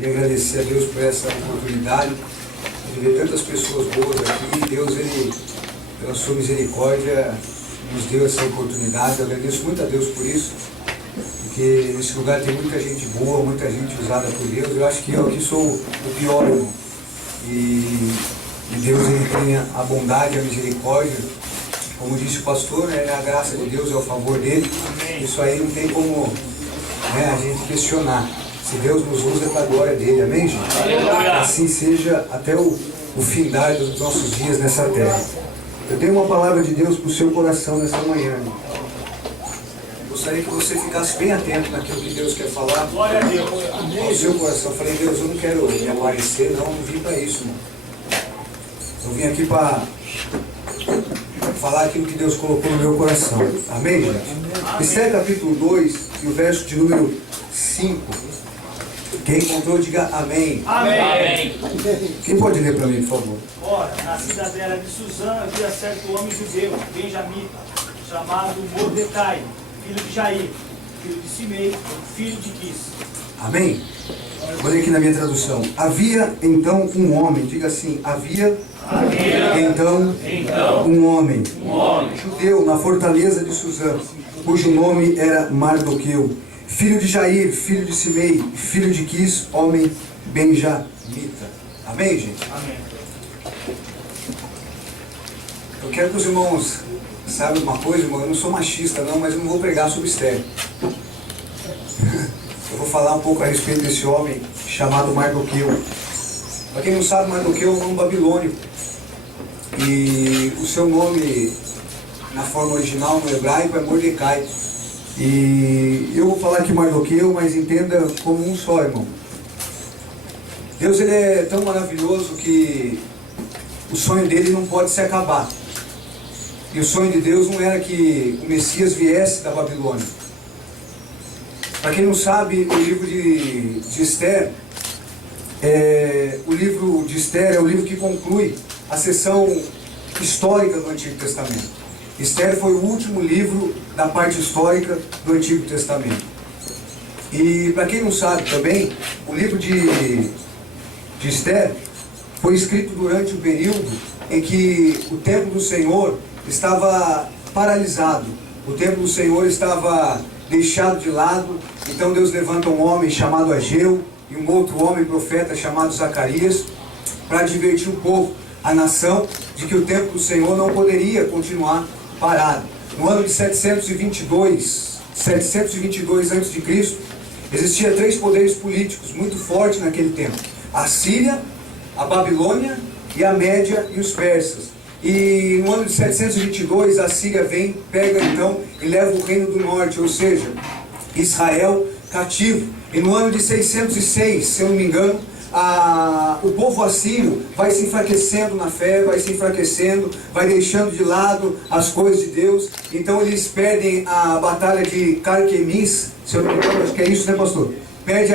Queria agradecer a Deus por essa oportunidade de ver tantas pessoas boas aqui. Deus, Ele, pela sua misericórdia, nos deu essa oportunidade. Eu agradeço muito a Deus por isso, porque nesse lugar tem muita gente boa, muita gente usada por Deus. Eu acho que eu aqui sou o pior, irmão. E Deus, Ele tem a bondade, a misericórdia. Como disse o pastor, é a graça de Deus, é o favor dele. Isso aí não tem como a gente questionar. Se Deus nos usa, é para a glória dele. Amém, gente? Assim seja até o findar dos nossos dias nessa terra. Eu tenho uma palavra de Deus para o seu coração nessa manhã. Gostaria que você ficasse bem atento naquilo que Deus quer falar ao seu coração. Eu falei, Deus, eu não quero me aparecer, não vim para isso, irmão. Eu vim aqui para falar aquilo que Deus colocou no meu coração. Amém, gente? Esther capítulo 2 e o verso de número 5. Quem encontrou, diga amém. Amém. Quem pode ler para mim, por favor? Ora, na cidadela de Suzã havia certo homem judeu, benjamita, chamado Mordecai, filho de Jair, filho de Simei, filho de Quis. Amém? Vou ler aqui na minha tradução. Havia então um homem, diga assim, havia então um homem, judeu na fortaleza de Suzã, cujo nome era Mardoqueu, filho de Jair, filho de Simei, filho de Quis, homem benjamita. Amém, gente? Amém. Eu quero que os irmãos saibam uma coisa, irmão, eu não sou machista não, mas eu não vou pregar sobre Esther. Eu vou falar um pouco a respeito desse homem chamado Mardoqueu. Para quem não sabe, Mardoqueu é um nome babilônico. E o seu nome, na forma original, no hebraico, é Mordecai. E eu vou falar aqui Mardoqueu, mas entenda como um só, irmão. Deus, Ele é tão maravilhoso que o sonho dele não pode se acabar. E o sonho de Deus não era que o Messias viesse da Babilônia. Para quem não sabe, o livro de Esther, o livro de Esther é o livro que conclui a seção histórica do Antigo Testamento. Esther foi o último livro da parte histórica do Antigo Testamento. E para quem não sabe também, o livro de Esther foi escrito durante um período em que o templo do Senhor estava paralisado. O templo do Senhor estava deixado de lado. Então Deus levanta um homem chamado Ageu e um outro homem profeta chamado Zacarias para advertir o povo, a nação, de que o templo do Senhor não poderia continuar parado. No ano de 722 a.C., existia 3 poderes políticos muito fortes naquele tempo: a Síria, a Babilônia e a Média e os persas. E no ano de 722 a Síria vem, pega então e leva o reino do norte, ou seja, Israel cativo. E no ano de 606, se eu não me engano, o povo assírio vai se enfraquecendo na fé, vai se enfraquecendo, vai deixando de lado as coisas de Deus. Então eles perdem a batalha de Carquemis, se eu não me engano, acho que é isso, né, pastor? Perde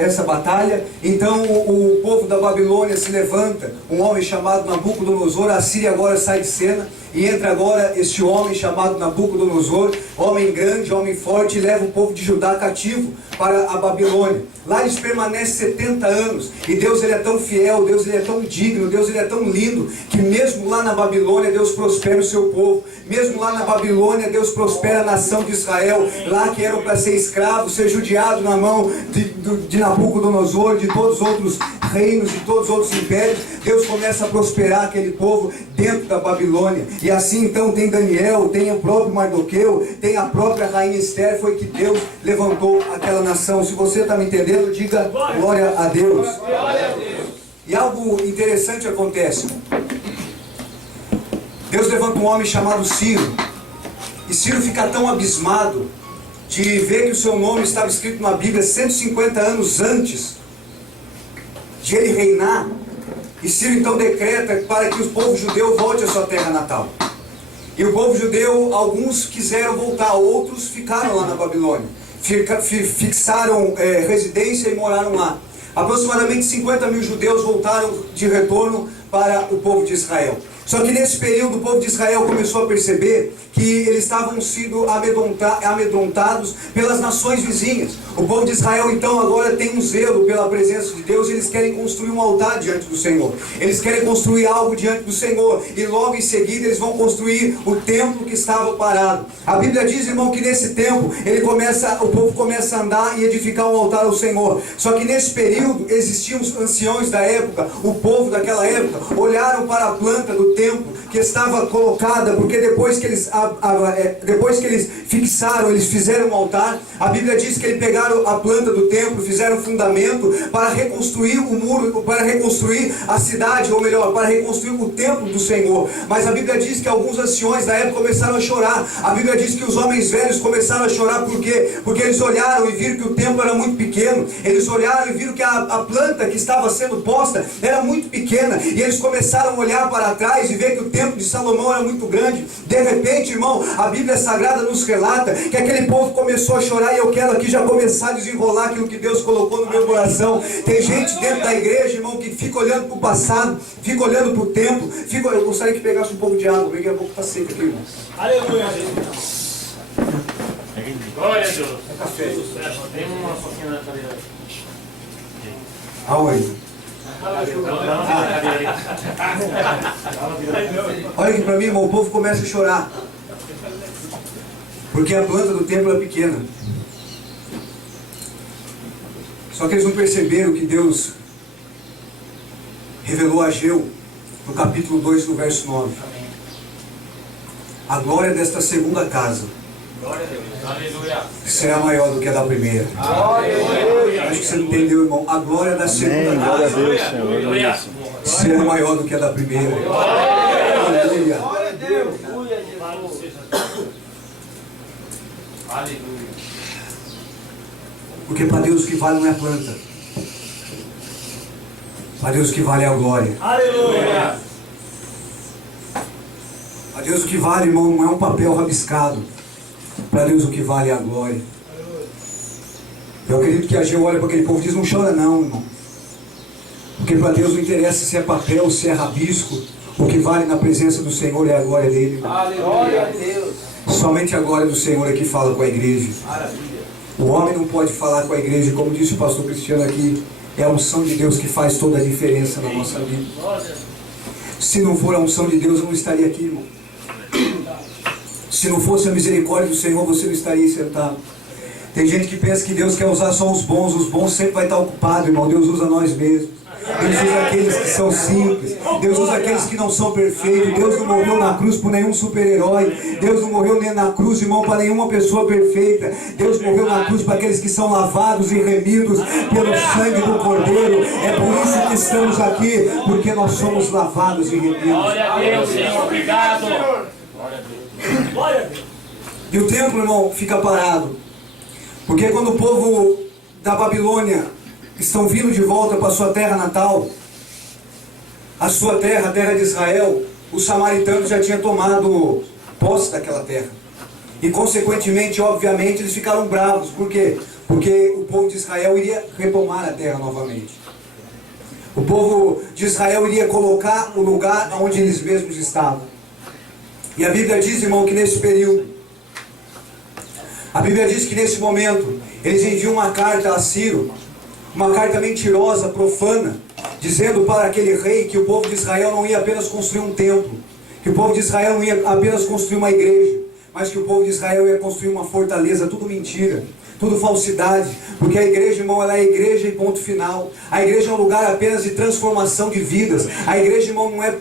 essa batalha. Então o povo da Babilônia se levanta, um homem chamado Nabucodonosor. A Síria agora sai de cena e entra agora este homem chamado Nabucodonosor, homem grande, homem forte, e leva o povo de Judá cativo para a Babilônia. Lá eles permanecem 70 anos, e Deus, Ele é tão fiel, Deus, Ele é tão digno, Deus, Ele é tão lindo, que mesmo lá na Babilônia Deus prospera o seu povo. Mesmo lá na Babilônia Deus prospera a nação de Israel, lá que eram para ser escravos, ser judiados na mão de Nabucodonosor, de todos os outros reinos, de todos os outros impérios. Deus começa a prosperar aquele povo dentro da Babilônia. E assim então tem Daniel, tem o próprio Mardoqueu, tem a própria rainha Esther. Foi que Deus levantou aquela nação. Se você está me entendendo, diga glória a Deus. E algo interessante acontece. Deus levanta um homem chamado Ciro. E Ciro fica tão abismado de ver que o seu nome estava escrito na Bíblia 150 anos antes de ele reinar. E Ciro então decreta para que o povo judeu volte à sua terra natal. E o povo judeu, alguns quiseram voltar, outros ficaram lá na Babilônia. Fixaram residência e moraram lá. Aproximadamente 50 mil judeus voltaram de retorno para o povo de Israel. Só que nesse período o povo de Israel começou a perceber que eles estavam sendo amedrontados pelas nações vizinhas. O povo de Israel então agora tem um zelo pela presença de Deus. Eles querem construir um altar diante do Senhor. Eles querem construir algo diante do Senhor. E logo em seguida eles vão construir o templo que estava parado. A Bíblia diz, irmão, que nesse tempo o povo começa a andar e edificar um altar ao Senhor. Só que nesse período existiam os anciões da época, o povo daquela época, olharam para a planta do templo que estava colocada, porque depois que eles fixaram, eles fizeram um altar. A Bíblia diz que eles pegaram a planta do templo, fizeram um fundamento para reconstruir o muro, para reconstruir a cidade, ou melhor, para reconstruir o templo do Senhor. Mas a Bíblia diz que alguns anciões da época começaram a chorar. A Bíblia diz que os homens velhos começaram a chorar. Por quê? Porque eles olharam e viram que o templo era muito pequeno. Eles olharam e viram que a planta que estava sendo posta era muito pequena. E eles começaram a olhar para trás e ver que o templo de Salomão era muito grande. De repente, irmão, a Bíblia Sagrada nos relata que aquele povo começou a chorar. E eu quero aqui já começar a desenrolar aquilo que Deus colocou no meu coração. Tem gente dentro da igreja, irmão, que fica olhando para o passado, fica olhando para o templo. Eu gostaria que pegasse um pouco de água, porque a boca está seca aqui, irmão. Aleluia, Jesus. Glória a Deus. É café. Tem uma foquinha na cadeira. Aonde? Olha aqui para mim, irmão, o povo começa a chorar. Porque a planta do templo é pequena. Só que eles não perceberam que Deus revelou a Ageu, no capítulo 2, no verso 9. A glória desta segunda casa será maior do que a da primeira. Acho que você não entendeu, irmão. A glória da segunda casa será maior do que a da primeira. Aleluia. Porque para Deus o que vale não é a planta. Para Deus o que vale é a glória. Aleluia. Para Deus o que vale, irmão, não é um papel rabiscado. Para Deus o que vale é a glória. Eu acredito que a Ageu olha para aquele povo e diz: não chora não, irmão. Porque para Deus não interessa se é papel, se é rabisco. O que vale na presença do Senhor é a glória dele, irmão. Aleluia a Deus. Somente a glória do Senhor é que fala com a igreja. Maravilha. O homem não pode falar com a igreja, como disse o pastor Cristiano aqui. É a unção de Deus que faz toda a diferença na nossa vida. Se não for a unção de Deus, eu não estaria aqui, irmão. Se não fosse a misericórdia do Senhor, você não estaria sentado. Tem gente que pensa que Deus quer usar só os bons sempre vai estar ocupado, irmão. Deus usa nós mesmos. Deus usa aqueles que são simples. Deus usa aqueles que não são perfeitos. Deus não morreu na cruz por nenhum super-herói. Deus não morreu nem na cruz, irmão, para nenhuma pessoa perfeita. Deus morreu na cruz para aqueles que são lavados e remidos pelo sangue do Cordeiro. É por isso que estamos aqui, porque nós somos lavados e remidos. Glória a Deus, Senhor. Obrigado. Glória a Deus. E o templo, irmão, fica parado. Porque quando o povo da Babilônia estão vindo de volta para a sua terra natal, a sua terra, a terra de Israel, os samaritanos já tinham tomado posse daquela terra. E consequentemente, obviamente, eles ficaram bravos. Por quê? Porque o povo de Israel iria retomar a terra novamente. O povo de Israel iria colocar o lugar onde eles mesmos estavam. E a Bíblia diz, irmão, que nesse período, a Bíblia diz que nesse momento, eles enviam uma carta a Ciro, uma carta mentirosa, profana, dizendo para aquele rei que o povo de Israel não ia apenas construir um templo, que o povo de Israel não ia apenas construir uma igreja, mas que o povo de Israel ia construir uma fortaleza. Tudo mentira, tudo falsidade, porque a igreja, irmão, ela é a igreja e ponto final. A igreja é um lugar apenas de transformação de vidas. A igreja, irmão, não é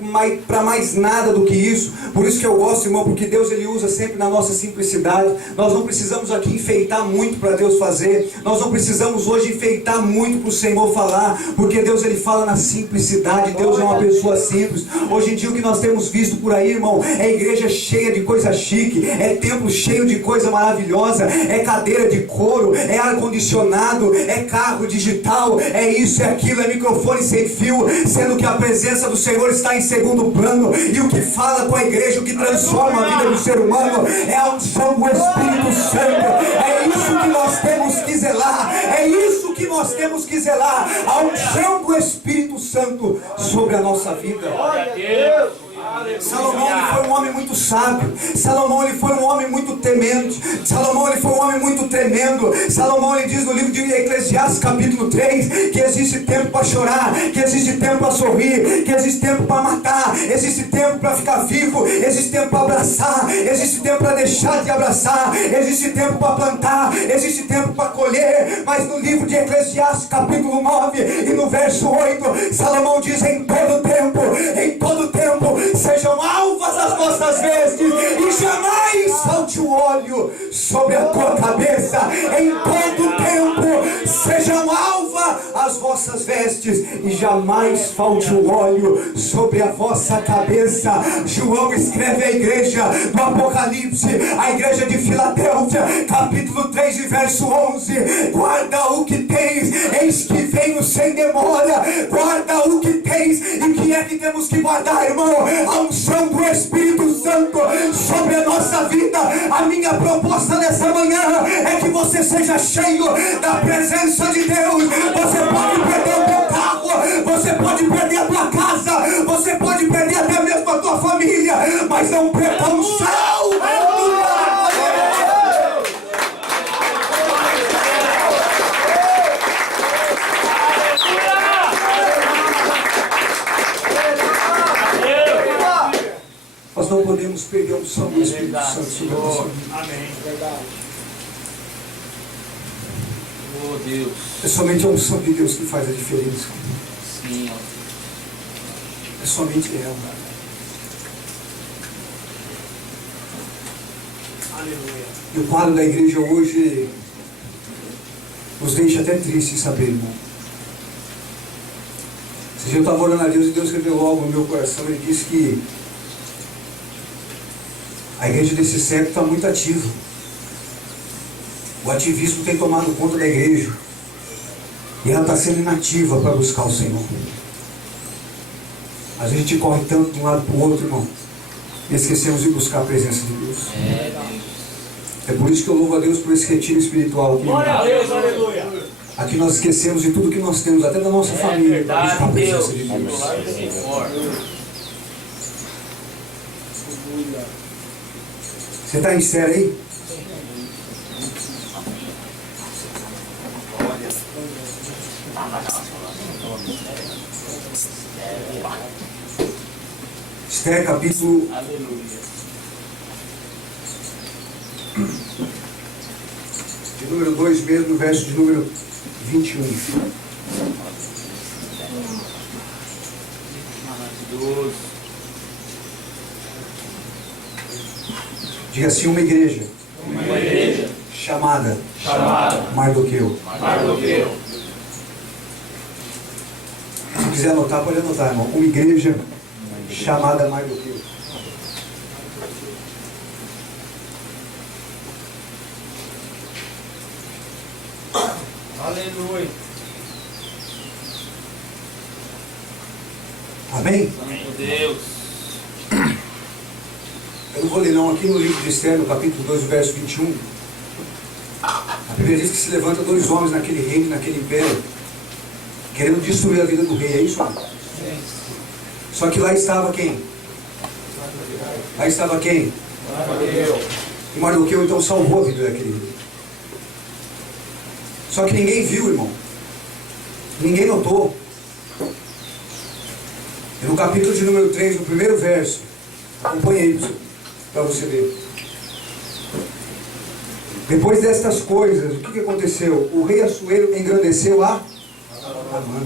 para mais nada do que isso. Por isso que eu gosto, irmão, porque Deus, ele usa sempre na nossa simplicidade. Nós não precisamos aqui enfeitar muito para Deus fazer. Nós não precisamos hoje enfeitar muito para o Senhor falar, porque Deus, ele fala na simplicidade. Deus é uma pessoa simples. Hoje em dia o que nós temos visto por aí, irmão, é igreja cheia de coisa chique, é templo cheio de coisa maravilhosa, é cadeira de couro, é ar-condicionado, é carro digital, é isso, é aquilo, é microfone sem fio, sendo que a presença do Senhor está em segundo plano. E o que fala com a igreja, o que transforma a vida do ser humano, é a unção do Espírito Santo. É isso que nós temos que zelar, é isso que nós temos que zelar, a unção do Espírito Santo sobre a nossa vida. Glória a Deus. Salomão ele foi um homem muito sábio. Salomão ele foi um homem muito temente. Salomão ele foi um homem muito tremendo. Salomão ele diz no livro de Eclesiastes capítulo 3 que existe tempo para chorar, que existe tempo para sorrir, que existe tempo para matar, existe tempo para ficar vivo, existe tempo para abraçar, existe tempo para deixar de abraçar, existe tempo para plantar, existe tempo para colher. Mas no livro de Eclesiastes capítulo 9 e no verso 8, Salomão diz: em todo tempo sejam alvas as vossas vestes e jamais falte o óleo sobre a tua cabeça. Em todo tempo sejam alvas as vossas vestes e jamais falte o óleo sobre a vossa cabeça. João escreve à igreja do Apocalipse, a igreja de Filadélfia, capítulo 3 e verso 11: guarda o que tens, eis que venho sem demora. Guarda o que tens. E que é que temos que guardar, irmão? A unção do Espírito Santo sobre a nossa vida. A minha proposta nessa manhã é que você seja cheio da presença de Deus. Você pode perder o teu carro, você pode perder a tua casa, você pode perder até mesmo a tua família, mas não perca a unção do Nós não podemos perder a unção do Espírito Santo sobre a nossa vida. Amém. Verdade. Oh Deus. É somente a unção de Deus que faz a diferença. Sim, É somente ela. Aleluia. E o quadro da igreja hoje nos deixa até triste saber, irmão. Esse dia eu estava orando a Deus e Deus revelou algo no meu coração. Ele disse que a igreja desse século está muito ativa. O ativismo tem tomado conta da igreja. E ela está sendo inativa para buscar o Senhor. Às vezes a gente corre tanto de um lado para o outro, irmão, e esquecemos de buscar a presença de Deus. É por isso que eu louvo a Deus por esse retiro espiritual aqui. Glória a Deus, aleluia. Aqui nós esquecemos de tudo que nós temos, até da nossa família, para buscar a presença de Deus. Você está em série aí? Esther capítulo de número 2 mesmo, no verso de número 21. Diga assim: uma igreja chamada Mardoqueu. Se quiser anotar, pode anotar, irmão. Uma igreja chamada Mardoqueu. Aleluia. Amém? Amém, Deus. Eu não vou ler não, aqui no livro de Esther, no capítulo 2, verso 21. A Bíblia diz que se levanta dois homens naquele reino, naquele império, querendo destruir a vida do rei, é isso? Só que lá estava quem? Lá estava quem? E Mardoqueu então salvou a vida daquele rei. Só que ninguém viu, irmão. Ninguém notou. E no capítulo de número 3, no primeiro verso, acompanhei para você ver. Depois destas coisas, o que aconteceu? O rei Assuero engrandeceu a Amã.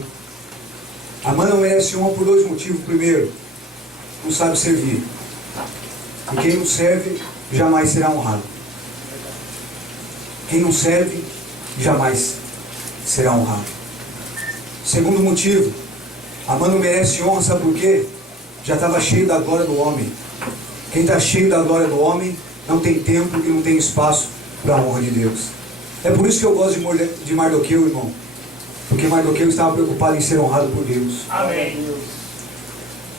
Amã não merece honra por dois motivos. Primeiro, não sabe servir. E quem não serve, jamais será honrado. Quem não serve, jamais será honrado. Segundo motivo, Amã não merece honra, sabe por quê? Já estava cheio da glória do homem. Quem está cheio da glória do homem não tem tempo e não tem espaço para a honra de Deus. É por isso que eu gosto de Mardoqueu, irmão. Porque Mardoqueu estava preocupado em ser honrado por Deus. Amém.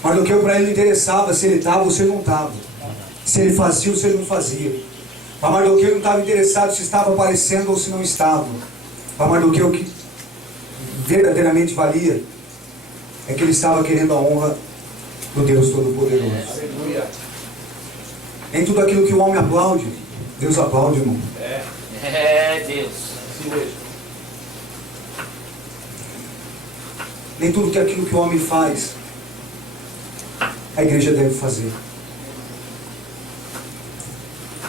Mardoqueu, para ele não interessava se ele estava ou se ele não estava, se ele fazia ou se ele não fazia. Para Mardoqueu não estava interessado se estava aparecendo ou se não estava. Para Mardoqueu, o que verdadeiramente valia é que ele estava querendo a honra do Deus Todo-Poderoso. Nem tudo aquilo que o homem aplaude, Deus aplaude, irmão. É, Deus. Nem tudo que aquilo que o homem faz, a igreja deve fazer.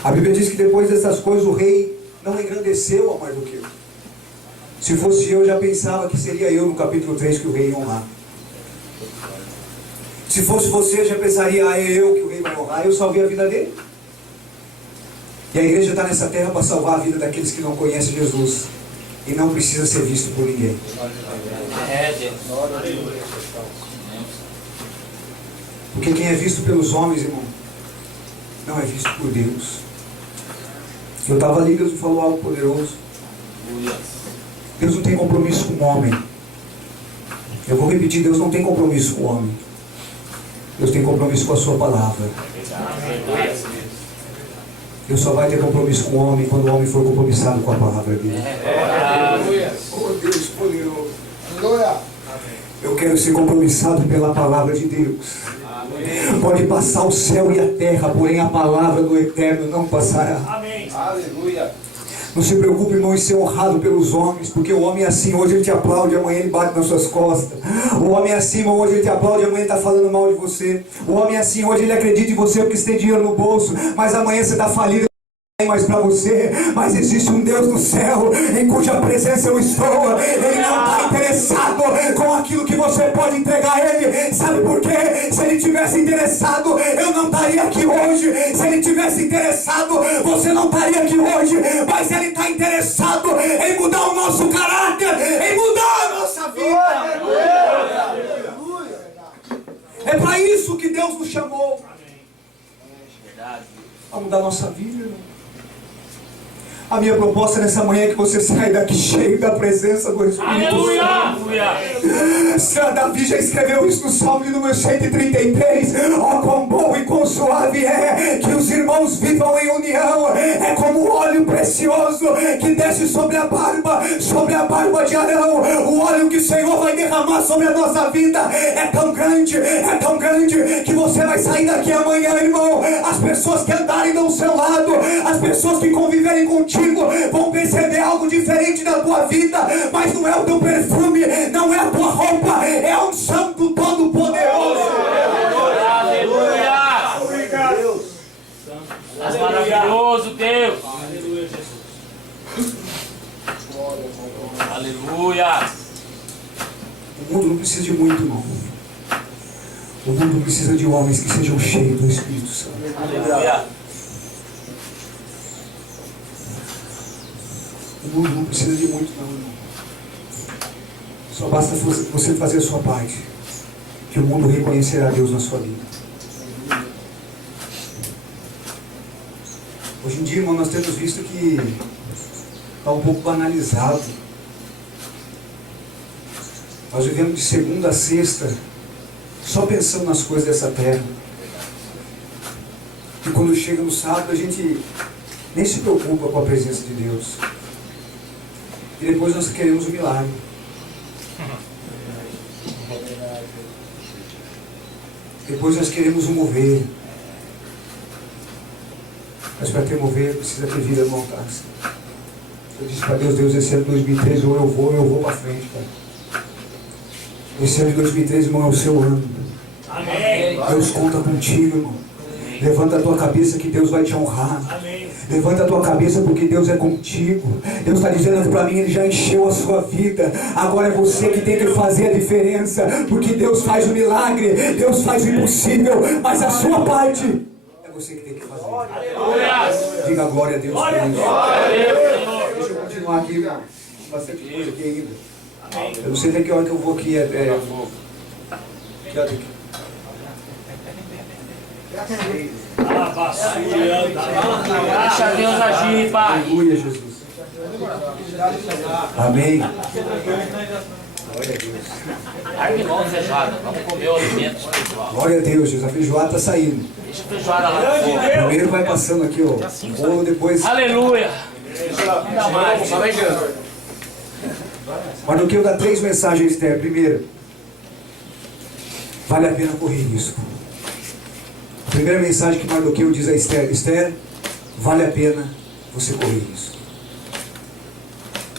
A Bíblia diz que depois dessas coisas o rei não engrandeceu a Mardoqueu. Se fosse eu, já pensava que seria eu no capítulo 3 que o rei ia honrar. Se fosse você, já pensaria, é eu que o rei vai honrar. Eu salvei a vida dele. E a igreja está nessa terra para salvar a vida daqueles que não conhecem Jesus. E não precisa ser visto por ninguém. É, Deus. Porque quem é visto pelos homens, irmão, não é visto por Deus. Eu estava ali, Deus me falou algo poderoso. Deus não tem compromisso com o homem. Eu vou repetir, Deus não tem compromisso com o homem. Deus tem compromisso com a sua palavra. Deus só vai ter compromisso com o homem quando o homem for compromissado com a palavra dele. Oh, Deus poderoso. Eu quero ser compromissado pela palavra de Deus. Pode passar o céu e a terra, porém a palavra do Eterno não passará. Amém. Aleluia. Não se preocupe, irmão, em ser honrado pelos homens, porque o homem é assim, hoje ele te aplaude, amanhã ele bate nas suas costas. O homem é assim, irmão, hoje ele te aplaude, amanhã ele está falando mal de você. O homem é assim, hoje ele acredita em você porque você tem dinheiro no bolso, mas amanhã você está falido. Mais para você, mas existe um Deus do céu em cuja presença eu estou. Ele não está interessado com aquilo que você pode entregar a Ele. Sabe por quê? Se Ele tivesse interessado, eu não estaria aqui hoje. Se Ele tivesse interessado, você não estaria aqui hoje. Mas Ele está interessado em mudar o nosso caráter, em mudar a nossa vida. É para isso que Deus nos chamou, a mudar a nossa vida, irmão. A minha proposta nessa manhã é que você saia daqui cheio da presença do Espírito Santo. Davi já escreveu isso no Salmo de número 133. Ó, quão bom e quão suave é que os irmãos vivam em união. É como óleo precioso que desce sobre a barba de Arão. O óleo que o Senhor vai derramar sobre a nossa vida é tão grande que você vai sair daqui amanhã, irmão. As pessoas que andarem do seu lado, as pessoas que conviverem contigo, vão perceber algo diferente na tua vida, mas não é o teu perfume, não é a tua roupa, é a unção do Todo-Poderoso. Aleluia! Obrigado. Maravilhoso Deus! Aleluia, Jesus. Aleluia! O mundo não precisa de muito, irmão. O mundo precisa de homens que sejam cheios do Espírito Santo. Aleluia! O mundo não precisa de muito, não, irmão. Só basta você fazer a sua parte, que o mundo reconhecerá Deus na sua vida. Hoje em dia, irmão, nós temos visto que está um pouco banalizado. Nós vivemos de segunda a sexta só pensando nas coisas dessa terra. E quando chega no sábado, a gente nem se preocupa com a presença de Deus. E depois nós queremos um milagre. Depois nós queremos um mover. Mas para ter mover, precisa ter vida no altar. Eu disse para Deus, Deus, esse ano de 2013, ou eu vou para frente, cara. Esse ano de 2013, irmão, é o seu ano. Amém. Deus conta contigo, irmão. Levanta a tua cabeça que Deus vai te honrar. Amém. Levanta a tua cabeça porque Deus é contigo. Deus está dizendo para mim, Ele já encheu a sua vida. Agora é você que tem que fazer a diferença. Porque Deus faz o milagre, Deus faz o impossível. Mas a sua parte é você que tem que fazer. Aleluia! Diga glória a Deus por isso. Glória a Deus, Senhor! Deixa eu continuar aqui, irmão. Bastante coisa aqui ainda. Amém. Eu não sei até que hora que eu vou aqui. Que hora que... Deixa Deus agir, Pai! Aleluia, Jesus. Amém. Glória a Deus. Arme logo feijoada, vamos comer o alimento espiritual. Glória a Deus, Jesus. A feijoada está saindo. Deixa a feijoada lá no fogo. Primeiro vai passando aqui, ó. O bolo, depois. Aleluia! Ainda mais. Mardoqueu dá 3 mensagens, Esther. Primeiro, vale a pena correr risco. A primeira mensagem que Mardoqueu diz a Esther: Esther, vale a pena você correr risco.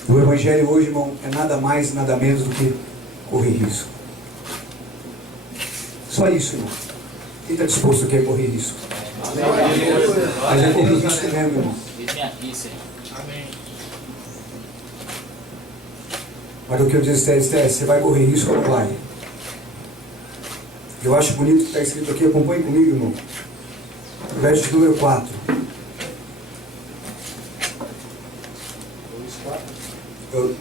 O Evangelho hoje, irmão, é nada mais, nada menos do que correr risco. Só isso, irmão. Quem está disposto aqui a correr risco? Mas é correr risco mesmo, irmão. Amém. Mardoqueu diz: Esther, Esther, você vai correr risco ou não vai? Eu acho bonito o que está escrito aqui, acompanhe comigo, irmão. Verso número 4.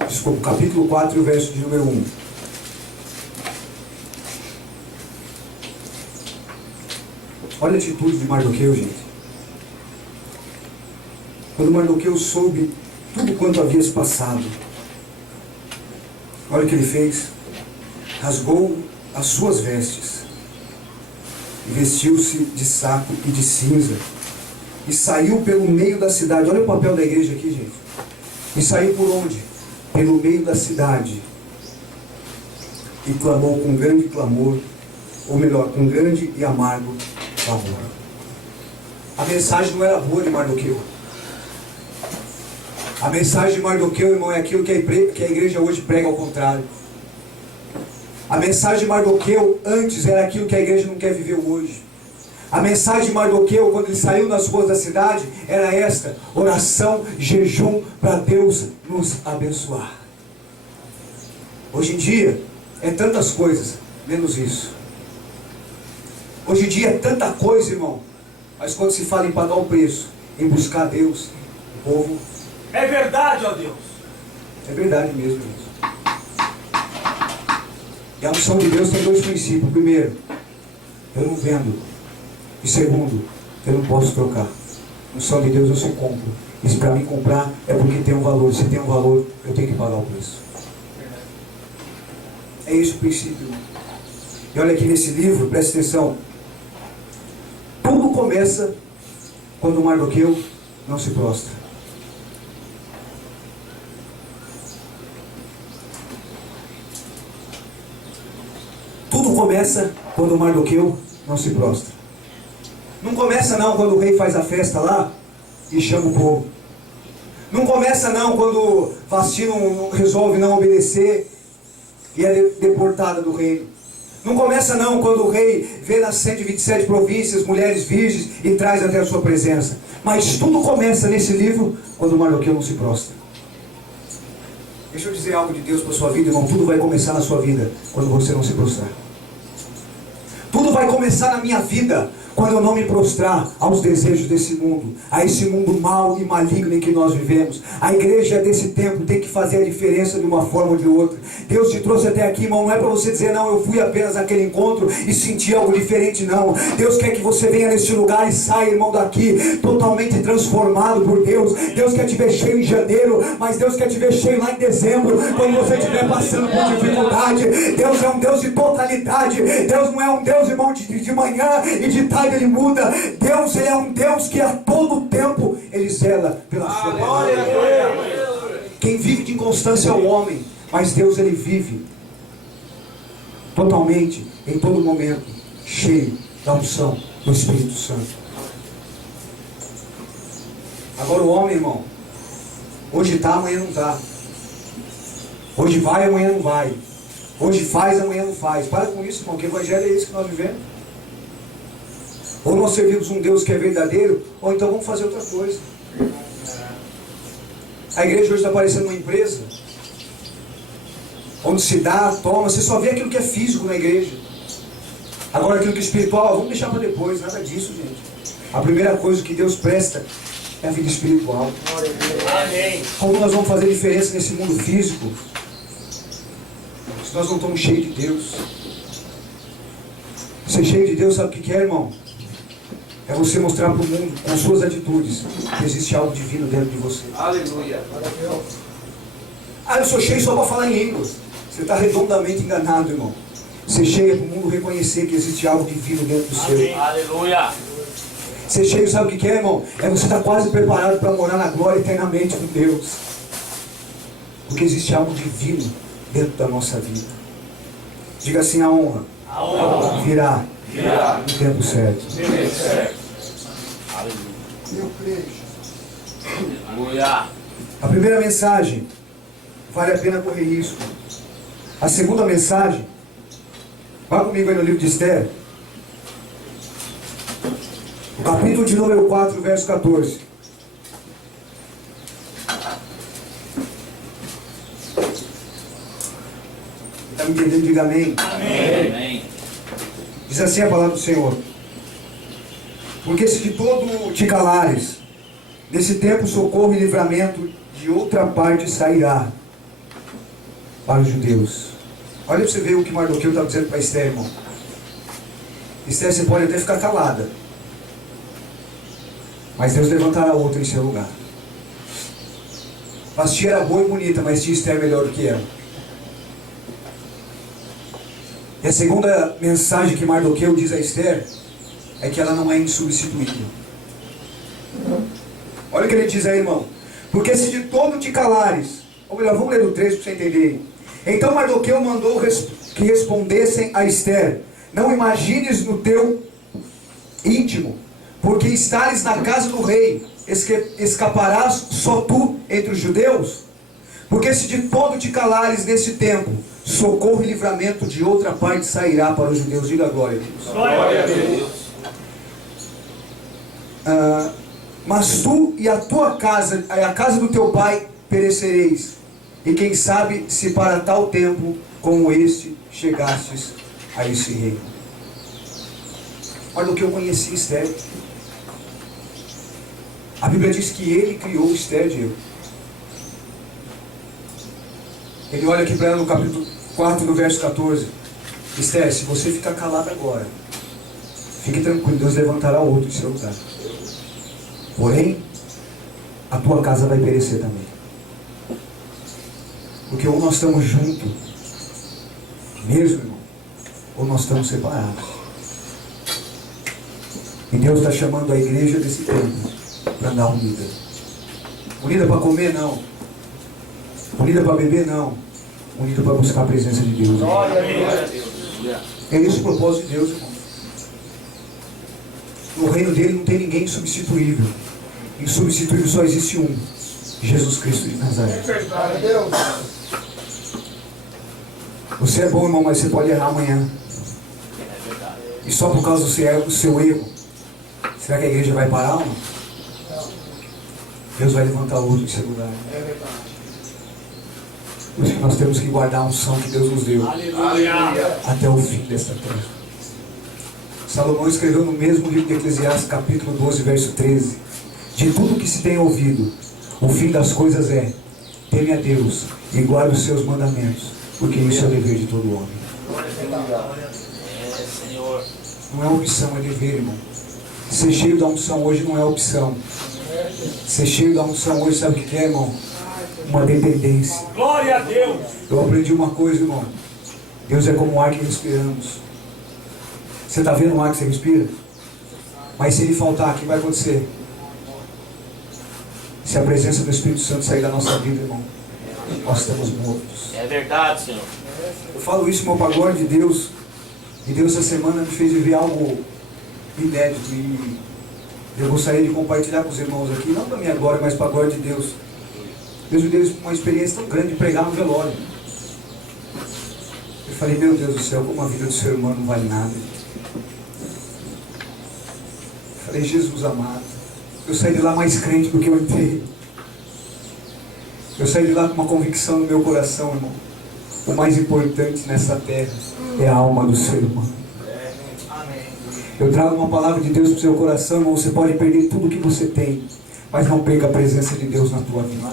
Desculpa, capítulo 4 e o verso de número 1. Olha a atitude de Mardoqueu, gente. Quando Mardoqueu soube tudo quanto havia se passado, olha o que ele fez. Rasgou as suas vestes e vestiu-se de saco e de cinza e saiu pelo meio da cidade. Olha o papel da igreja aqui, gente. E saiu por onde? Pelo meio da cidade, e clamou com grande clamor, ou melhor, com grande e amargo clamor. A mensagem não era boa de Mardoqueu. A mensagem de Mardoqueu, irmão, é aquilo que a igreja hoje prega ao contrário. A mensagem de Mardoqueu antes era aquilo que a igreja não quer viver hoje. A mensagem de Mardoqueu, quando ele saiu nas ruas da cidade, era esta: oração, jejum, para Deus nos abençoar. Hoje em dia, é tantas coisas, menos isso. Hoje em dia é tanta coisa, irmão, mas quando se fala em pagar o preço, em buscar Deus, o povo... É verdade, ó Deus. É verdade mesmo, isso. E a unção de Deus tem dois princípios. Primeiro, eu não vendo. E segundo, eu não posso trocar. A unção de Deus eu só compro. E se para mim comprar é porque tem um valor. Se tem um valor, eu tenho que pagar o preço. É esse o princípio, irmão. E olha aqui nesse livro, presta atenção. Tudo começa quando Mardoqueu não se prostra. Tudo começa quando Mardoqueu não se prostra. Não começa não quando o rei faz a festa lá e chama o povo. Não começa não quando Vasti resolve não obedecer e é deportada do reino. Não começa não quando o rei vê nas 127 províncias mulheres virgens e traz até a sua presença. Mas tudo começa nesse livro quando Mardoqueu não se prostra. Deixa eu dizer algo de Deus para a sua vida, irmão. Tudo vai começar na sua vida quando você não se prostrar. Tudo vai começar na minha vida quando eu não me prostrar aos desejos desse mundo, a esse mundo mau e maligno em que nós vivemos. A igreja desse tempo tem que fazer a diferença de uma forma ou de outra. Deus te trouxe até aqui, irmão, não é para você dizer, não, eu fui apenas naquele encontro e senti algo diferente, não. Deus quer que você venha neste lugar e saia, irmão, daqui totalmente transformado por Deus. Deus quer te ver cheio em janeiro, mas Deus quer te ver cheio lá em dezembro, quando você estiver passando por dificuldade. Deus é um Deus de totalidade. Deus não é um Deus, irmão, de manhã e de tarde ele muda. Deus, ele é um Deus que a todo tempo ele zela pela sua glória. Quem vive de inconstância é o homem, mas Deus, ele vive totalmente, em todo momento, cheio da unção do Espírito Santo. Agora o homem, irmão, hoje está, amanhã não está. Hoje vai, amanhã não vai. Hoje faz, amanhã não faz. Para com isso, irmão, que evangelho é esse que nós vivemos? Ou nós servimos um Deus que é verdadeiro, ou então vamos fazer outra coisa. A igreja hoje está parecendo uma empresa, onde se dá, toma, você só vê aquilo que é físico na igreja. Agora aquilo que é espiritual, vamos deixar para depois, nada disso, gente. A primeira coisa que Deus presta é a vida espiritual. Amém. Como nós vamos fazer diferença nesse mundo físico, se nós não estamos cheios de Deus? Ser cheio de Deus, sabe o que é, irmão? É você mostrar para o mundo, com suas atitudes, que existe algo divino dentro de você. Aleluia. Ah, eu sou cheio só para falar em línguas. Você está redondamente enganado, irmão. Ser cheio é para o mundo reconhecer que existe algo divino dentro do seu. Aleluia. Ser cheio, sabe o que é, irmão? É você estar quase preparado para morar na glória eternamente com Deus. Porque existe algo divino dentro da nossa vida. Diga assim: a honra, virá no tempo certo. Aleluia. A primeira mensagem, vale a pena correr risco. A segunda mensagem, vá comigo aí no livro de Esther. O capítulo de número 4, verso 14. Está me entendendo? Diga amém. Amém. Diz assim a palavra do Senhor: porque se de todo te calares, nesse tempo socorro e livramento de outra parte sairá para os judeus. Olha para você ver o que Mardoqueu está dizendo para Esther, irmão. Esther, você pode até ficar calada, mas Deus levantará outra em seu lugar. Vasti era boa e bonita, mas tinha Esther melhor do que ela. E a segunda mensagem que Mardoqueu diz a Esther é que ela não é insubstituível. Olha o que ele diz aí, irmão. Porque se de todo te calares, ou melhor, vamos ler do 3 para você entender. Então Mardoqueu mandou que respondessem a Esther: não imagines no teu íntimo, porque estares na casa do rei, escaparás só tu entre os judeus? Porque se de todo te calares nesse tempo, socorro e livramento de outra parte sairá para os judeus. Diga glória a Deus. Glória a Deus. Mas tu e a tua casa, a casa do teu pai, perecereis. E quem sabe se para tal tempo como este chegastes a esse reino. Olha o que eu conheci Esther. A Bíblia diz que ele criou Esther, Diego. Ele olha aqui para ela no capítulo 4, no verso 14. Esther, se você ficar calado agora, fique tranquilo, Deus levantará outro em seu lugar. Porém, a tua casa vai perecer também. Porque ou nós estamos juntos, mesmo, irmão, ou nós estamos separados. E Deus está chamando a igreja desse tempo para andar unida. Unida para comer, não. Unida para beber, não. Unida para buscar a presença de Deus. É esse o propósito de Deus, irmão. No reino dele não tem ninguém insubstituível. Insubstituível só existe um: Jesus Cristo de Nazaré. Você é bom, irmão, mas você pode errar amanhã. E só por causa do seu erro, será que a igreja vai parar ou não? Deus vai levantar outro em seu lugar. Por isso que nós temos que guardar a unção que Deus nos deu até o fim desta terra. Salomão escreveu no mesmo livro de Eclesiastes, capítulo 12, verso 13: de tudo que se tem ouvido, o fim das coisas é: teme a Deus e guarde os seus mandamentos, porque isso é o dever de todo homem. Senhor. Não é opção, é dever, irmão. Ser cheio da unção hoje não é opção. Ser cheio da unção hoje, sabe o que é, irmão? Uma dependência. Glória a Deus. Eu aprendi uma coisa, irmão. Deus é como o ar que respiramos. Você está vendo o ar que você respira? Mas se ele faltar, o que vai acontecer? Se a presença do Espírito Santo sair da nossa vida, irmão, nós estamos mortos. É verdade, Senhor. Eu falo isso, irmão, para a glória de Deus. E Deus essa semana me fez viver algo inédito. E eu gostaria de compartilhar com os irmãos aqui, não para a minha glória, mas para a glória de Deus. Deus me deu uma experiência tão grande de pregar no velório. Eu falei: meu Deus do céu, como a vida do ser humano não vale nada. Eu falei: Jesus amado, eu saí de lá mais crente do que eu entrei. Eu saí de lá com uma convicção no meu coração, irmão: o mais importante nessa terra é a alma do ser humano. Eu trago uma palavra de Deus para o seu coração, irmão. Você pode perder tudo que você tem, mas não perca a presença de Deus na tua vida.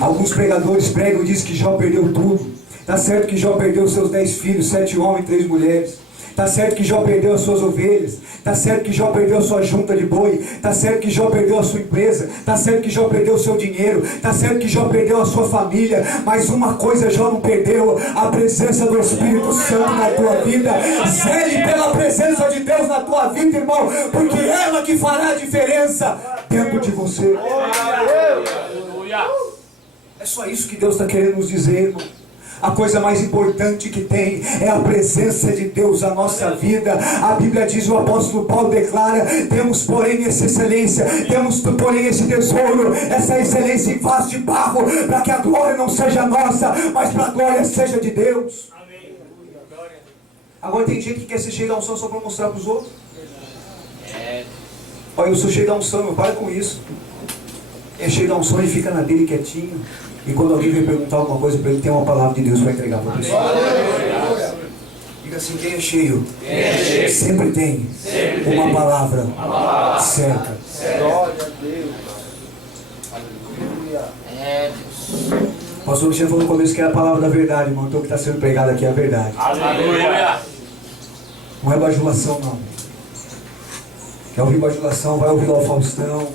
Alguns pregadores pregam e dizem que Jó perdeu tudo. Está certo que Jó perdeu seus 10 filhos, 7 homens e 3 mulheres. Está certo que Jó perdeu as suas ovelhas. Está certo que Jó perdeu a sua junta de boi. Está certo que Jó perdeu a sua empresa. Está certo que Jó perdeu o seu dinheiro. Está certo que Jó perdeu a sua família. Mas uma coisa Jó não perdeu: a presença do Espírito Santo na tua vida. Zele pela presença de Deus na tua vida, irmão, porque é ela que fará a diferença dentro de você. Aleluia. É só isso que Deus está querendo nos dizer, irmão. A coisa mais importante que tem é a presença de Deus na nossa vida. A Bíblia diz, o apóstolo Paulo declara: temos porém essa excelência, temos porém esse tesouro, essa excelência em vaso de barro, para que a glória não seja nossa, mas para a glória seja de Deus. Amém. Agora tem gente que quer ser cheio da unção só para mostrar para os outros. Olha, eu sou cheio da unção, meu, para com isso. É cheio da unção e fica na dele quietinho. E quando alguém vem perguntar alguma coisa para ele, tem uma palavra de Deus para entregar para a pessoa. Diga assim: quem é cheio, sempre tem uma palavra certa. Glória a Deus. O pastor Cristiano falou no começo que era a palavra da verdade, irmão. Então o que está sendo pregado aqui é a verdade. Aleluia. Não é bajulação, não. Quer ouvir bajulação, vai ouvir lá o Faustão.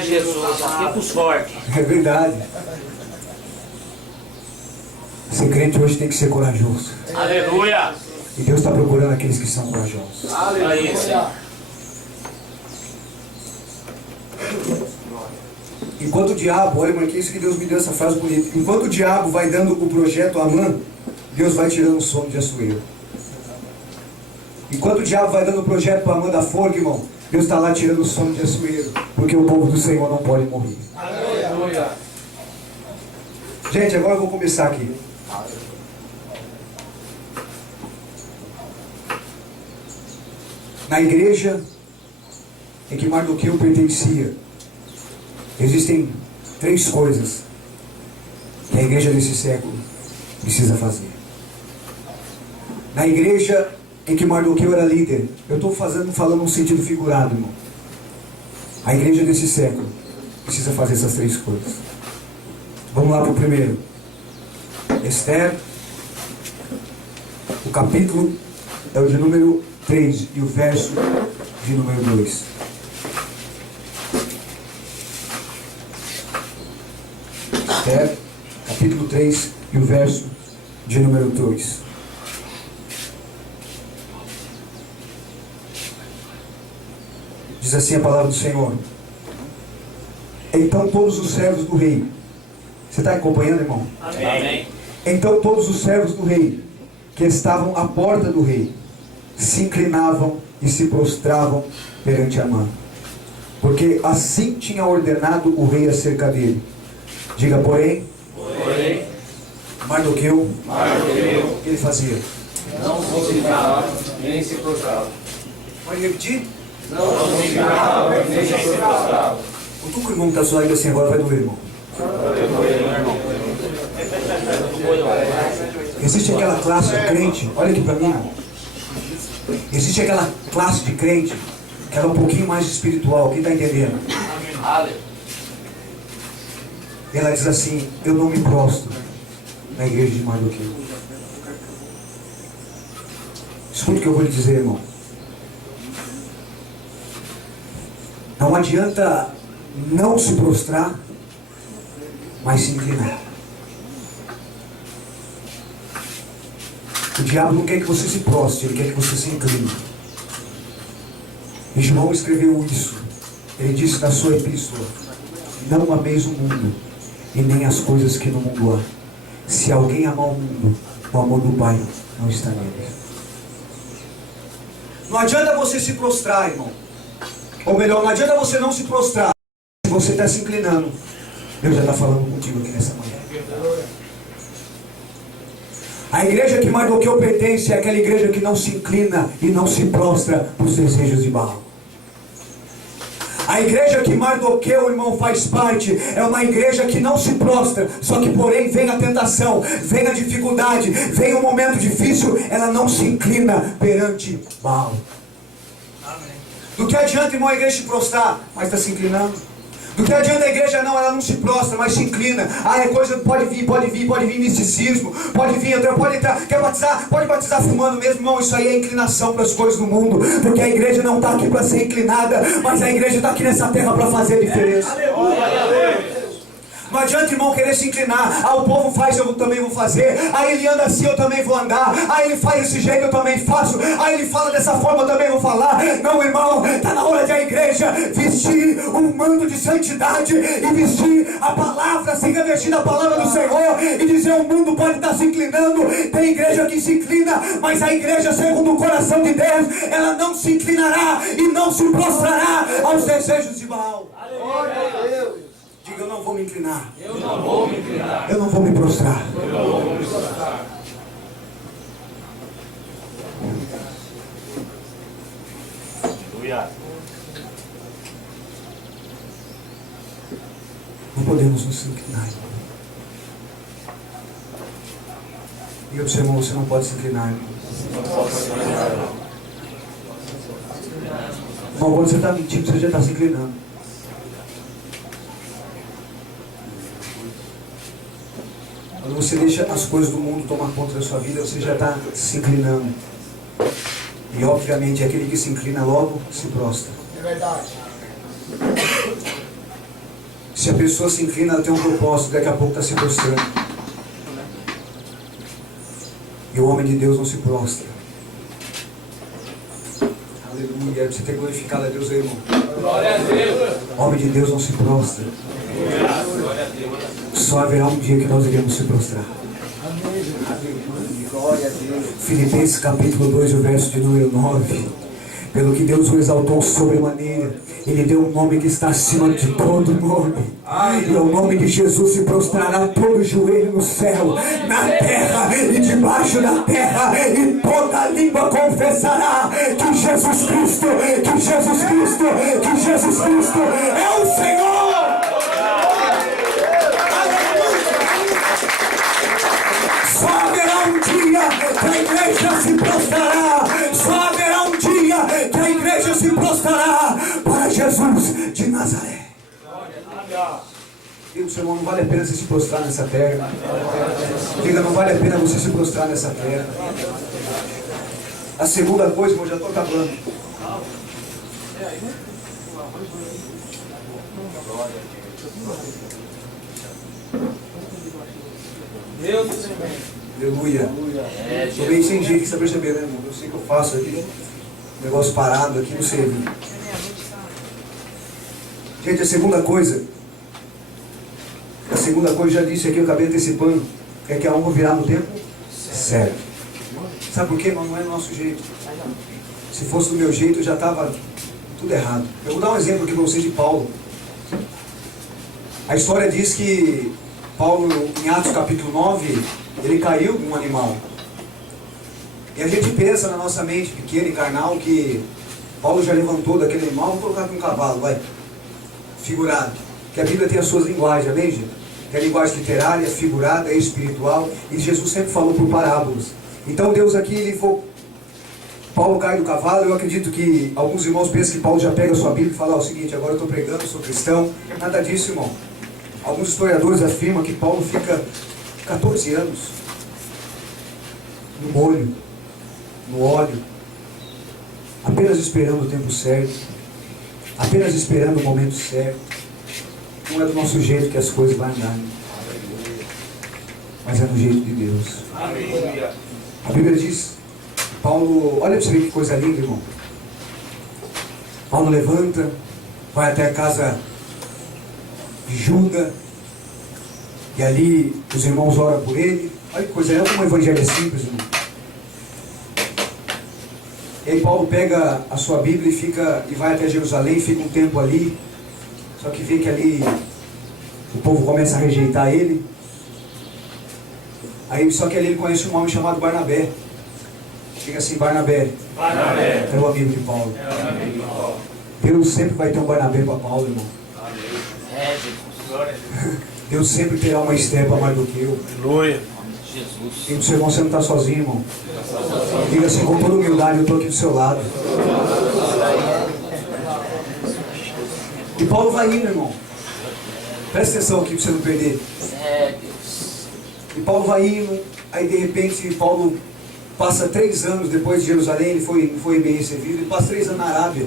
Jesus, aqui é pros fortes. É verdade. Ser crente hoje tem que ser corajoso. Aleluia. E Deus está procurando aqueles que são corajosos. Aleluia. Enquanto o diabo, olha, marquei isso que Deus me deu essa frase bonita. Enquanto o diabo vai dando o projeto Amã, Deus vai tirando o sono de Assuero. Enquanto o diabo vai dando o projeto para Amã da forca, irmão, Deus está lá tirando o sono de Assuero. Porque o povo do Senhor não pode morrer. Aleluia. Gente, agora eu vou começar aqui. Na igreja em que Mardoqueu pertencia, existem 3 coisas que a igreja desse século precisa fazer. Na igreja em que Mardoqueu era líder, eu estou falando num sentido figurado, irmão. A igreja desse século precisa fazer essas 3 coisas. Vamos lá para o primeiro. Esther, o capítulo é o de número 3 e o verso de número 2. Esther, capítulo 3 e o verso de número 2. Diz assim a palavra do Senhor: então todos os servos do rei. Você está acompanhando, irmão? Amém. Então todos os servos do rei, que estavam à porta do rei, se inclinavam e se prostravam perante Amã, porque assim tinha ordenado o rei acerca dele. Diga, porém, Mardoqueu, o que ele fazia? Não se inclinava, nem se prostrava. Pode repetir? Não se inclinava, nem se prostrava. O que o irmão está suave assim agora vai doer, irmão. Existe aquela classe de crente, olha aqui para mim, irmão. Existe aquela classe de crente que ela é um pouquinho mais espiritual, quem está entendendo? Aleluia. Ela diz assim: eu não me prostro na igreja de Mardoqueu. Escute o que eu vou lhe dizer, irmão. Não adianta não se prostrar, mas se inclinar. O diabo não quer que você se prostre, ele quer que você se incline. E João escreveu isso. Ele disse na sua epístola: não ameis o mundo, e nem as coisas que no mundo há. Se alguém amar o mundo, o amor do Pai não está nele. Não adianta você se prostrar, irmão. Ou melhor, não adianta você não se prostrar. Se você está se inclinando, Deus já está falando contigo aqui nessa manhã. A igreja que Mardoqueu pertence é aquela igreja que não se inclina e não se prostra para os desejos de Baal. A igreja que Mardoqueu, irmão, faz parte, é uma igreja que não se prostra, só que porém vem a tentação, vem a dificuldade, vem um momento difícil, ela não se inclina perante Baal. Do que adianta, irmão, a igreja se prostrar, mas está se inclinando? Do que adianta a igreja? Não, ela não se prostra, mas se inclina. Ah, é coisa, pode vir misticismo, pode vir, pode entrar, quer batizar, pode batizar fumando mesmo, irmão. Isso aí é inclinação para as coisas do mundo, porque a igreja não está aqui para ser inclinada, mas a igreja está aqui nessa terra para fazer a diferença. Não adianta, irmão, querer se inclinar. Ah, o povo faz, eu também vou fazer. Ah, ele anda assim, eu também vou andar. Ah, ele faz desse jeito, eu também faço. Ah, ele fala dessa forma, eu também vou falar. Não, irmão, está na hora de a igreja vestir um manto de santidade e vestir a palavra, se revestir da palavra do Senhor e dizer: o mundo pode estar se inclinando. Tem igreja que se inclina, mas a igreja segundo o coração de Deus, ela não se inclinará e não se prostrará aos desejos de Baal. Diga: eu não vou me inclinar. Eu não vou me inclinar. Eu não vou me prostrar. Eu não vou me prostrar. Aleluia. Não podemos nos inclinar. Diga para o seu irmão: você não pode se inclinar. Irmão, quando você está mentindo, você já está se inclinando. Quando você deixa as coisas do mundo tomar conta da sua vida, você já está se inclinando. E obviamente aquele que se inclina logo se prostra. É verdade. Se a pessoa se inclina, ela tem um propósito, daqui a pouco está se prostrando. E o homem de Deus não se prostra. Aleluia. Você tem glorificado a Deus aí, irmão. Glória a Deus. O homem de Deus não se prostra. Glória a Deus. Só haverá um dia que nós iremos se prostrar. Glória a Deus. Filipenses capítulo 2, o verso de número 9. Pelo que Deus o exaltou sobremaneira, Ele deu um nome que está acima de todo nome. E ao nome de Jesus se prostrará todo joelho no céu, na terra e debaixo da terra, e toda língua confessará que Jesus Cristo é o Senhor. Só haverá um dia que a igreja se prostrará. Só haverá um dia que a igreja se prostrará para Jesus de Nazaré. Diga, seu irmão, não vale a pena você se prostrar nessa terra. Diga: não vale a pena você se prostrar nessa terra. A segunda coisa, irmão, já estou acabando. Deus. Aleluia. Estou meio sem jeito, que você percebeu, né, irmão? Eu sei que eu faço aqui. Negócio parado aqui, não sei. Gente, a segunda coisa, já disse aqui, eu acabei antecipando, é que a honra virá no tempo certo. Sabe por quê, irmão? Não é do nosso jeito. Se fosse do meu jeito, eu já estava tudo errado. Eu vou dar um exemplo aqui para vocês de Paulo. A história diz que Paulo, em Atos capítulo 9, ele caiu de um animal. E a gente pensa na nossa mente pequena e carnal que Paulo já levantou daquele animal. Vamos colocar aqui um cavalo, vai. Figurado. Que a Bíblia tem as suas linguagens, amém, gente? Tem a linguagem literária, figurada, espiritual. E Jesus sempre falou por parábolas. Então Deus aqui, ele foi... Paulo cai do cavalo. Eu acredito que alguns irmãos pensam que Paulo já pega a sua Bíblia e fala o seguinte: agora eu estou pregando, sou cristão. Nada disso, irmão. Alguns historiadores afirmam que Paulo fica 14 anos no molho, no óleo, apenas esperando o tempo certo, apenas esperando o momento certo. Não é do nosso jeito que as coisas vão andar, mas é do jeito de Deus. A Bíblia diz, Paulo, olha para você ver que coisa linda, irmão. Paulo levanta, vai até a casa de Judas, e ali os irmãos oram por ele. Olha que coisa, é como o evangelho é simples, irmão. E aí Paulo pega a sua Bíblia e vai até Jerusalém, fica um tempo ali. Só que vê que ali o povo começa a rejeitar ele. Aí, só que ali ele conhece um homem chamado Barnabé. Diga assim: Barnabé. Barnabé. É o amigo de Paulo. É o amigo de Paulo. Deus sempre vai ter um Barnabé para Paulo, irmão. É, Jesus. Glória a Deus. Deus sempre terá uma Esther para mais do que eu. Aleluia. Jesus. E o seu irmão, você não está sozinho, irmão. Diga assim, com toda humildade: eu estou aqui do seu lado. E Paulo vai indo, irmão. Presta atenção aqui para você não perder. É, Deus. E Paulo vai indo. Aí de repente Paulo passa 3 anos depois de Jerusalém. Ele foi bem recebido. Ele passa 3 anos na Arábia,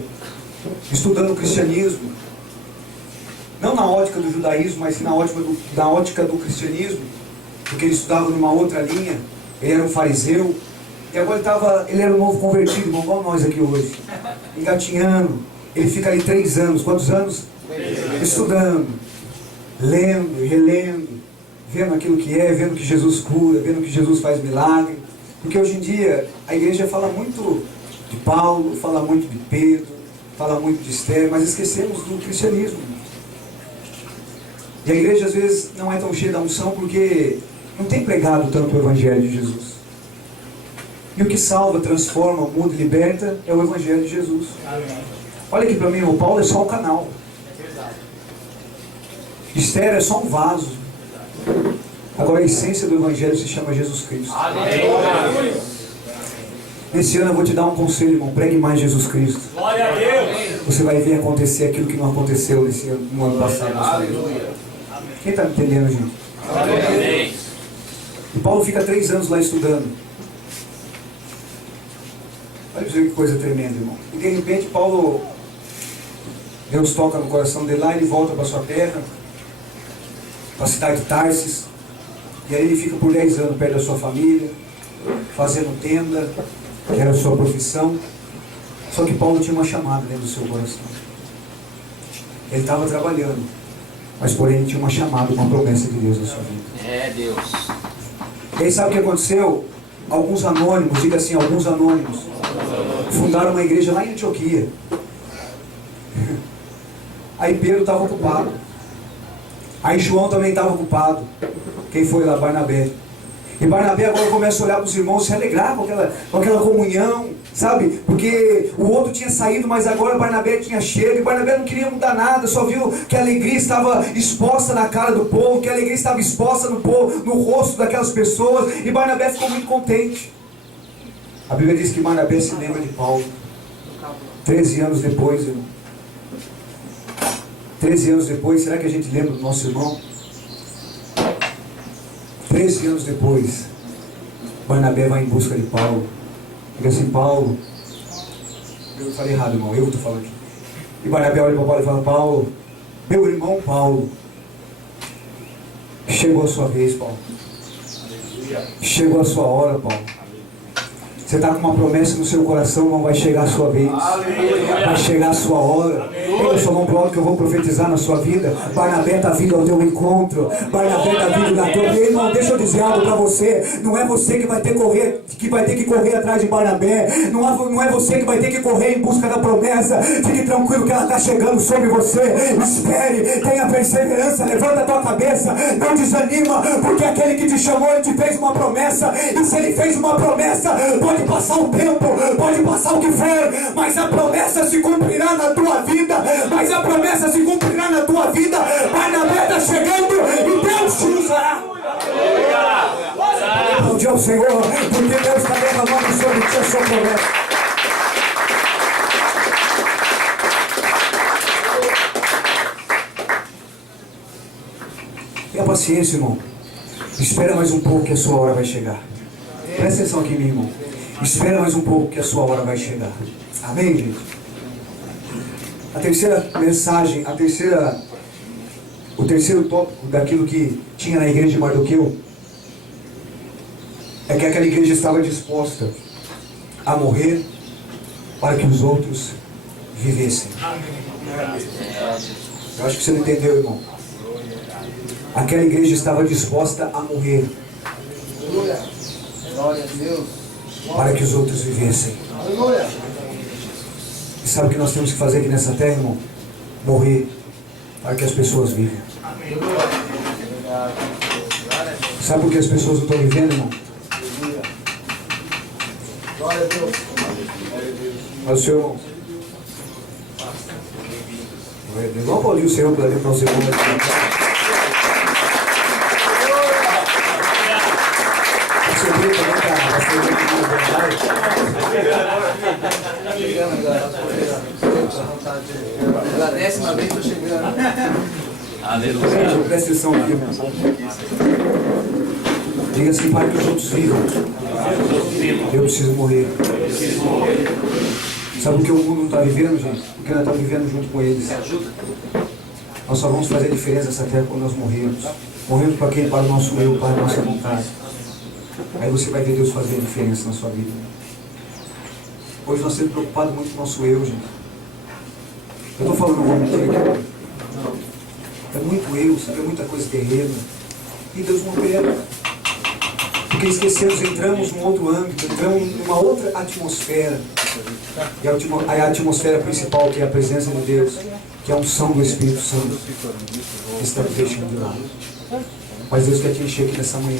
estudando o cristianismo. não na ótica do judaísmo, mas sim na ótica do cristianismo, porque ele estudava numa outra linha, ele era um fariseu, e agora ele era um novo convertido, irmão, igual nós aqui hoje, engatinhando. Ele fica ali 3 anos, quantos anos? Estudando, lendo e relendo, vendo aquilo que é, vendo que Jesus cura, vendo que Jesus faz milagre. Porque hoje em dia a igreja fala muito de Paulo, fala muito de Pedro, fala muito de Esther, mas esquecemos do cristianismo. E a igreja às vezes não é tão cheia da unção porque não tem pregado tanto o Evangelho de Jesus. E o que salva, transforma, muda e liberta é o Evangelho de Jesus. Olha aqui para mim, o Paulo é só o canal. Esther é só um vaso. Agora a essência do Evangelho se chama Jesus Cristo. Nesse ano eu vou te dar um conselho, irmão. Pregue mais Jesus Cristo. Glória a Deus. Você vai ver acontecer aquilo que não aconteceu no ano passado. Quem está me entendendo, gente? Amém. E Paulo fica 3 anos lá estudando. Olha pra você que coisa tremenda, irmão. E de repente Paulo, Deus toca no coração dele lá, ele volta para sua terra, para a cidade de Tarsis. E aí ele fica por 10 anos perto da sua família, fazendo tenda, que era a sua profissão. Só que Paulo tinha uma chamada dentro do seu coração. Ele estava trabalhando, mas porém ele tinha uma chamada, uma promessa de Deus na sua vida. É Deus. E aí sabe o que aconteceu? Alguns anônimos, diga assim, alguns anônimos, fundaram uma igreja lá em Antioquia. Aí Pedro estava ocupado. Aí João também estava ocupado. Quem foi lá? Barnabé. E Barnabé agora começa a olhar para os irmãos, se alegrar com aquela comunhão, sabe? Porque o outro tinha saído, mas agora Barnabé tinha chego. E Barnabé não queria mudar nada, só viu que a alegria estava exposta na cara do povo, que a alegria estava exposta no povo, no rosto daquelas pessoas. E Barnabé ficou muito contente. A Bíblia diz que Barnabé se lembra de Paulo. 13 anos depois, irmão. 13 anos depois, será que a gente lembra do nosso irmão? 13 anos depois, Barnabé vai em busca de Paulo. Diga assim, Paulo, eu falei errado, irmão, eu estou falando aqui. E Barnabé olha para Paulo e fala, Paulo, meu irmão Paulo, chegou a sua vez, Paulo. Chegou a sua hora, Paulo. Você está com uma promessa no seu coração, não vai chegar a sua vez. Vai chegar a sua hora. Pega sua mão para o alto que eu vou profetizar na sua vida. Barnabé está vindo ao teu encontro. Barnabé está vindo na tua vida. Irmão, deixa eu dizer algo para você. Não é você que vai ter que correr atrás de Barnabé. Não é você que vai ter que correr em busca da promessa. Fique tranquilo que ela está chegando sobre você. Espere, tenha perseverança. Levanta a tua cabeça. Não desanima, porque aquele que te chamou, ele te fez uma promessa. E se ele fez uma promessa, pode passar o tempo, pode passar o que for, mas a promessa se cumprirá na tua vida. Mas a promessa se cumprirá na tua vida. Barnabé está chegando e Deus te usará. Aplaudir ao Senhor, porque Deus está derramando sobre ti a sua promessa. Tenha paciência, irmão. Espera mais um pouco que a sua hora vai chegar. Presta atenção aqui, meu irmão. Espera mais um pouco que a sua hora vai chegar. Amém, gente? A terceira mensagem, o terceiro tópico daquilo que tinha na igreja de Mardoqueu é que aquela igreja estava disposta a morrer para que os outros vivessem. Eu acho que você não entendeu, irmão. Aquela igreja estava disposta a morrer para que os outros vivessem. E sabe o que nós temos que fazer aqui nessa terra, irmão? Morrer para que as pessoas vivam. Sabe por que as pessoas não estão vivendo, irmão? Olha o seu irmão. Vamos aplaudir o Senhor para dentro do seu irmão. Pela 10ª vez estou chegando. Aleluia. Presta atenção aqui, irmão. Diga assim, para que os outros vivam. Eu preciso morrer. Sabe o que o mundo não está vivendo, gente? Porque nós estamos vivendo junto com eles. Nós só vamos fazer a diferença nessa terra quando nós morrermos. Morremos para quem? Para o nosso eu, para a nossa vontade. Aí você vai ver Deus fazer a diferença na sua vida. Hoje nós estamos preocupados muito com o nosso eu, gente. Eu estou falando alguma coisa aqui. É muito eu, sabe? É muita coisa terrena. E Deus não opera. Porque esquecemos, entramos num outro âmbito, entramos numa outra atmosfera. E a atmosfera principal, que é a presença de Deus, que é a unção do Espírito Santo, está nos deixando de lado. Mas Deus quer te encher aqui nessa manhã.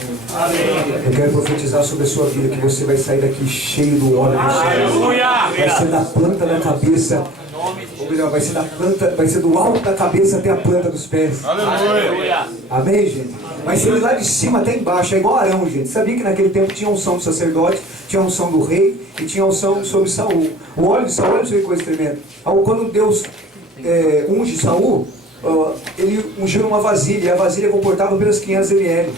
Eu quero profetizar sobre a sua vida que você vai sair daqui cheio do óleo do Senhor. Vai ser da planta da cabeça, ou melhor, vai ser da planta, vai ser do alto da cabeça até a planta dos pés. Aleluia. Amém, gente? Vai ser de lá de cima até embaixo. É igual Arão, gente. Sabia que naquele tempo tinha a unção do sacerdote, tinha a unção do rei e tinha a unção sobre Saul. O óleo de Saul é uma coisa tremenda. Quando Deus unge Saul, ele ungiu numa vasilha, e a vasilha comportava apenas 500 ml.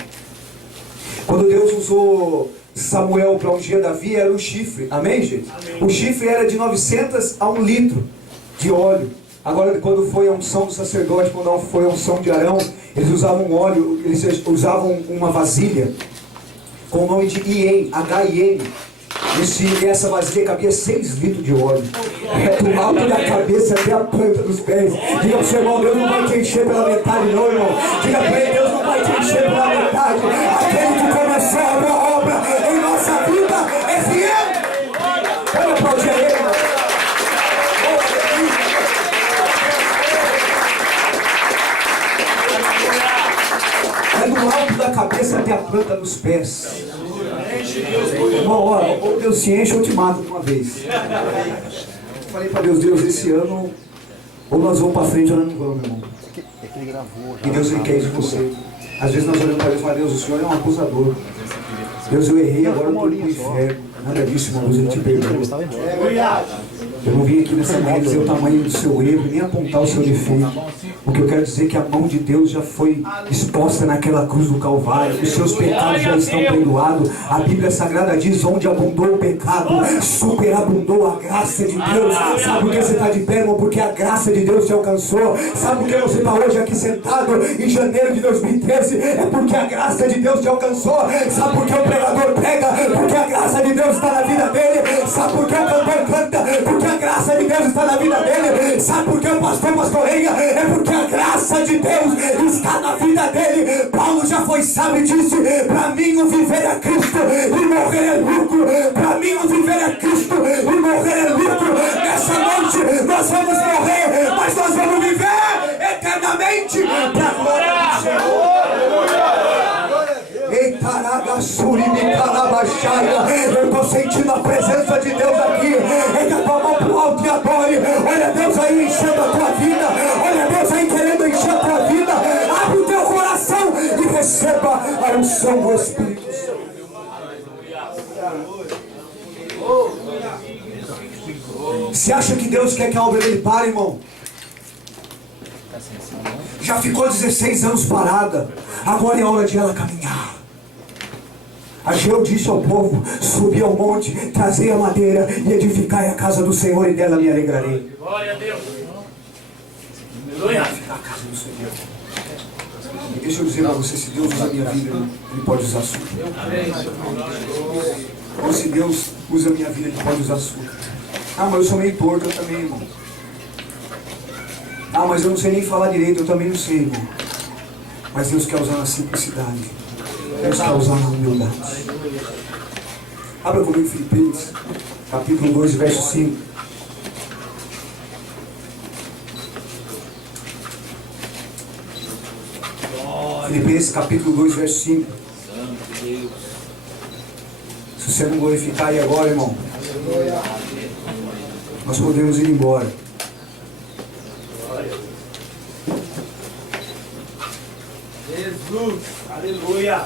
Quando Deus usou Samuel para ungir Davi, era o chifre. Amém, gente? Amém. O chifre era de 900 a 1 litro de óleo. Agora, quando foi a unção do sacerdote, quando foi a unção de Arão, eles usavam óleo, eles usavam uma vasilha com o nome de Ien, H-I-N. Essa vasilha cabia 6 litros de óleo. É do alto da cabeça até a planta dos pés. Diga para o seu irmão, Deus não vai te encher pela metade, não, irmão. Diga para ele, Deus não vai te encher pela metade. Aquele que começou a obra em nossa vida é fiel. Olha para o ele, irmão. É do alto da cabeça até a planta dos pés. Irmão, olha, ou Deus se enche ou te mata de uma vez. Eu falei para Deus, esse ano, ou nós vamos para frente ou nós não vamos, irmão. E Deus, Ele quer isso de você. Às vezes nós olhamos para Deus e falamos, Deus, o Senhor é um acusador. Deus, eu errei, agora eu vou para o inferno. Nada disso, irmão, Deus, Ele te perdoa. Eu não vim aqui nessa manhã dizer o tamanho do seu erro, nem apontar o seu defeito. O que eu quero dizer é que a mão de Deus já foi exposta naquela cruz do Calvário. Os seus pecados já estão perdoados. A Bíblia Sagrada diz, onde abundou o pecado, superabundou a graça de Deus. Sabe por que você está de pé, irmão? Porque a graça de Deus te alcançou. Sabe por que você está hoje aqui sentado em janeiro de 2013? É porque a graça de Deus te alcançou. Sabe por que o pregador prega? Porque a graça de Deus está na vida dele. Sabe por que o cantor canta? Porque a graça de Deus está na vida dele. Sabe por que o pastor pastoreia? É porque a graça de Deus está na vida dele. Paulo já foi sábio e disse, para mim o viver é Cristo e morrer é lucro. Para mim o viver é Cristo e morrer é lucro. Nessa noite nós vamos morrer, mas nós vamos viver eternamente para a glória do Senhor. Eu estou sentindo a presença de Deus aqui. Erga a tua mão para o alto e adore. Olha Deus aí enchendo a tua vida. Olha Deus aí querendo encher a tua vida. Abre o teu coração e receba a unção do Espírito Santo. Você acha que Deus quer que a obra dele pare, irmão? Já ficou 16 anos parada. Agora é a hora de ela caminhar. Ageu disse ao povo, subi ao monte, trazei a madeira e edificai a casa do Senhor e dela me alegrarei. Glória a Deus. Aleluia. Edificar a casa do Senhor. E deixa eu dizer para você, se Deus usa a minha vida, Ele pode usar a sua. Ou se Deus usa a minha vida, Ele pode usar a sua. Ah, mas eu sou meio torto, eu também, irmão. Ah, mas eu não sei nem falar direito, eu também não sei, irmão. Mas Deus quer usar na simplicidade. Deus quer usar na humildade. Abra comigo Filipenses, capítulo 2, verso 5. Filipenses, capítulo 2, verso 5. Se você não glorificar aí agora, irmão, nós podemos ir embora. Jesus, aleluia.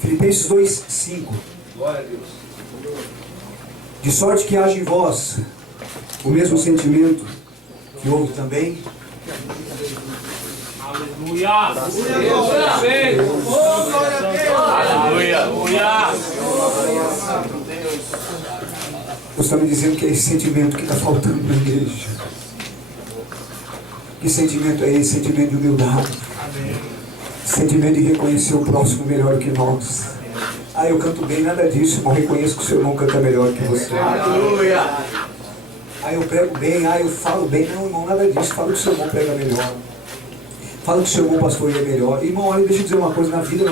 Filipenses 2, 5. Glória a Deus. De sorte que haja em vós o mesmo sentimento que houve também. Aleluia. Aleluia. Aleluia. Deus está me dizendo que é esse sentimento que está faltando na igreja. Que sentimento é esse? Sentimento de humildade. Sentimento de reconhecer o próximo melhor que nós. Ah, eu canto bem, nada disso, irmão. Reconheço que o seu irmão canta melhor que você. Aleluia. Ah, eu prego bem, ah, eu falo bem. Não, irmão, nada disso. Fala que o seu irmão prega melhor. Fala que o seu irmão pastoreia melhor. Irmão, olha, deixa eu dizer uma coisa. Na vida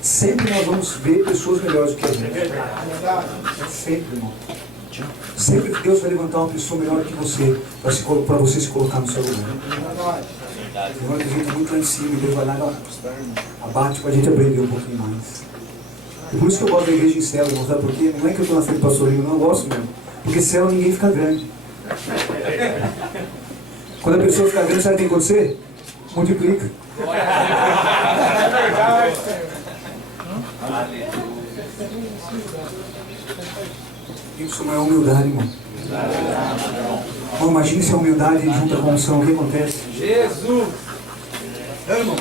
sempre nós vamos ver pessoas melhores do que a gente. Sempre, irmão. Sempre Deus vai levantar uma pessoa melhor que você, para você se colocar no seu lugar. Agora tem gente muito lá em cima, e Deus vai lá abate para a gente aprender um pouquinho mais. E por isso que eu gosto da igreja em célula, irmão, sabe por quê? Não é que eu estou na frente do pastorinho, não, eu gosto mesmo. Porque célula ninguém fica grande. Quando a pessoa fica grande, sabe o que tem que acontecer? Multiplica. Isso não é humildade, irmão. Bom, imagine se a humildade junta com a unção, o que acontece? Jesus. É, irmão.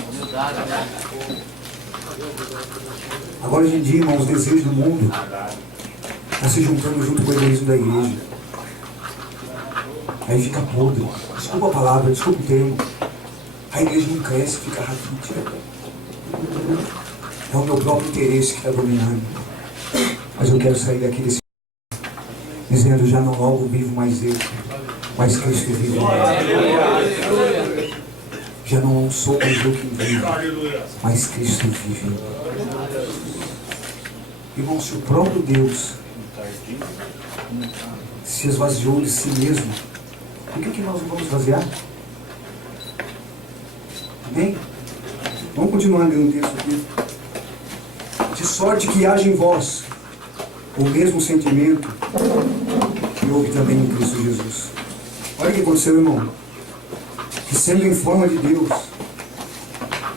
Agora hoje em dia, irmão, os desejos do mundo estão se juntando junto com o egoísmo da igreja. Aí fica podre. Desculpa a palavra, desculpa o termo. A igreja não cresce, fica raquítica. É o meu próprio interesse que está dominando. Mas eu quero sair daqui desse dizendo, já não logo vivo mais eu, mas Cristo vive em mim. Já não sou mais eu quem vive, mas Cristo vive em mim. Irmão, se o próprio Deus se esvaziou de si mesmo, por que nós não vamos esvaziar? Amém? Vamos continuar lendo o texto aqui. De sorte que haja em vós o mesmo sentimento que houve também em Cristo Jesus. Olha o que aconteceu, irmão. Que sendo em forma de Deus,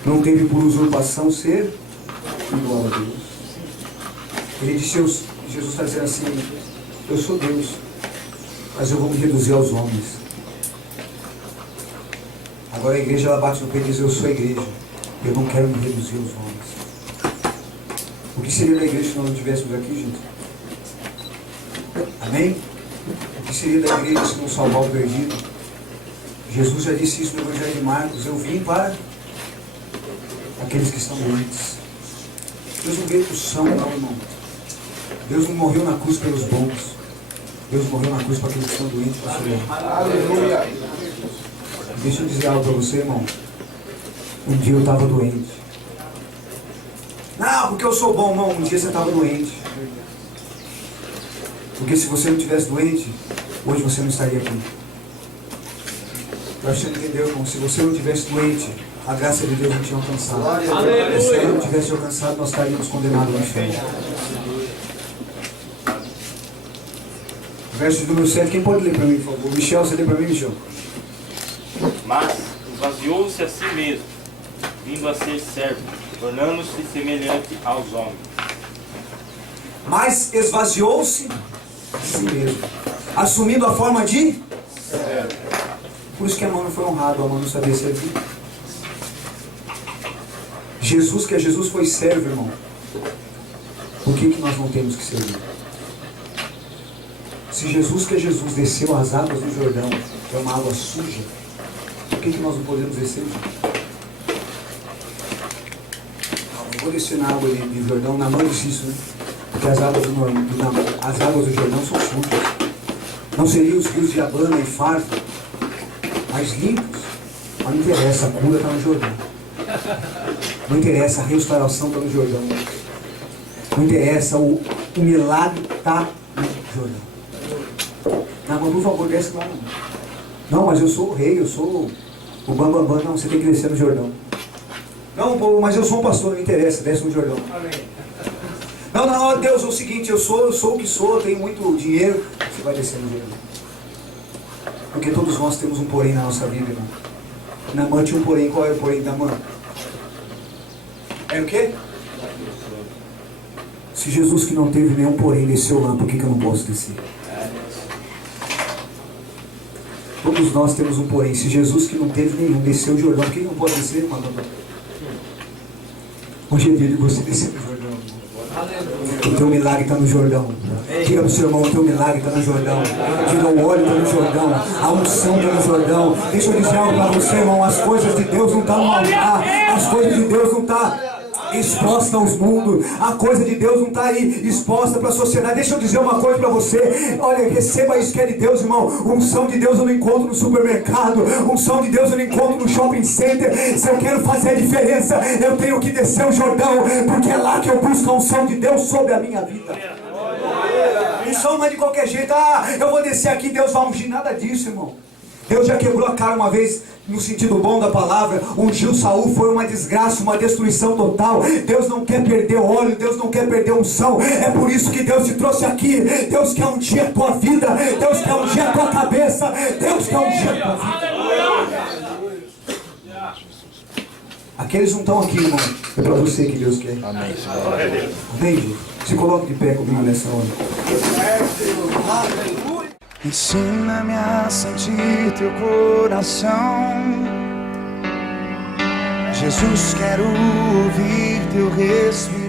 não teve por usurpação ser igual a Deus. Ele disse, Jesus está dizendo assim, eu sou Deus, mas eu vou me reduzir aos homens. Agora a igreja ela bate no peito e diz, eu sou a igreja, eu não quero me reduzir aos homens. O que seria da igreja se nós não estivéssemos aqui, gente? Amém? O que seria da igreja se não salvar o perdido? Jesus já disse isso no Evangelho de Marcos. Eu vim para aqueles que estão doentes. Deus não veio para o são, não, irmão. Deus não morreu na cruz pelos bons. Deus morreu na cruz para aqueles que estão doentes, pastor. Aleluia. Deixa eu dizer algo para você, irmão. Um dia eu estava doente. Não, porque eu sou bom, irmão. Um dia você estava doente. Porque se você não estivesse doente, hoje você não estaria aqui. Eu acho que você não entendeu, irmão. Se você não estivesse doente, a graça de Deus não tinha alcançado. Se ele não tivesse alcançado, nós estaríamos condenados ao inferno. Verso número 7, quem pode ler para mim, por favor? Michel, você lê para mim, Michel? Mas esvaziou-se a si mesmo, vindo a ser servo, tornando-se semelhante aos homens. Mas esvaziou-se a si mesmo, assumindo a forma de servo. Por isso que a mão não foi honrada, a mão não sabia servir. Jesus, que é Jesus, foi servo, irmão. Por que nós não temos que servir? Se Jesus, que é Jesus, desceu as águas do Jordão, que é uma água suja, por que nós não podemos descer? Eu vou descer na água do Jordão, na noite isso, né? Porque as águas do Jordão são sujas. Não seriam os rios de Abana e Farfa mais limpos? Mas não interessa, a cura está no Jordão. Não interessa, a restauração está no Jordão. Não interessa, o milagre está no Jordão. Não, mas por favor, desce lá. Não, mas eu sou o rei, eu sou o bambambam. Não, você tem que descer no Jordão. Não, pô, mas eu sou um pastor, não interessa, desce no Jordão. Não, Deus, é o seguinte, eu sou o que sou, tenho muito dinheiro. Você vai descer no Jordão. Porque todos nós temos um porém na nossa vida, irmão. Naamã tinha um porém. Qual é o porém da Naamã? É o quê? Se Jesus, que não teve nenhum porém, desceu lá, por que eu não posso descer? Todos nós temos um porém. Se Jesus, que não teve nenhum, desceu o Jordão, por que não pode descer, irmão? Hoje é dia de você descer no Jordão. O teu milagre está no Jordão. Diga pro seu irmão, o teu milagre está no Jordão. Diga, o óleo está no Jordão. A unção está no Jordão. Deixa eu dizer algo para você, irmão. As coisas de Deus não estão no altar. As coisas de Deus não estão exposta aos mundos, a coisa de Deus não está aí exposta para a sociedade. Deixa eu dizer uma coisa para você, olha, receba isso que é de Deus, irmão. Unção de Deus eu não encontro no supermercado, unção de Deus eu não encontro no shopping center. Se eu quero fazer a diferença, eu tenho que descer o Jordão, porque é lá que eu busco a unção de Deus sobre a minha vida. Unção não é de qualquer jeito, eu vou descer aqui, Deus vai ungir, nada disso, irmão. Deus já quebrou a cara uma vez, no sentido bom da palavra. Ungiu Saul, foi uma desgraça, uma destruição total. Deus não quer perder óleo, Deus não quer perder unção. É por isso que Deus te trouxe aqui. Deus quer ungir a tua vida, Deus quer ungir a tua cabeça, Deus quer ungir a tua vida. Aqueles não estão aqui, irmão. É para você que Deus quer. Amém, Amém, gente? Se coloque de pé comigo nessa hora. Ensina-me a sentir teu coração. Jesus, quero ouvir teu respirar.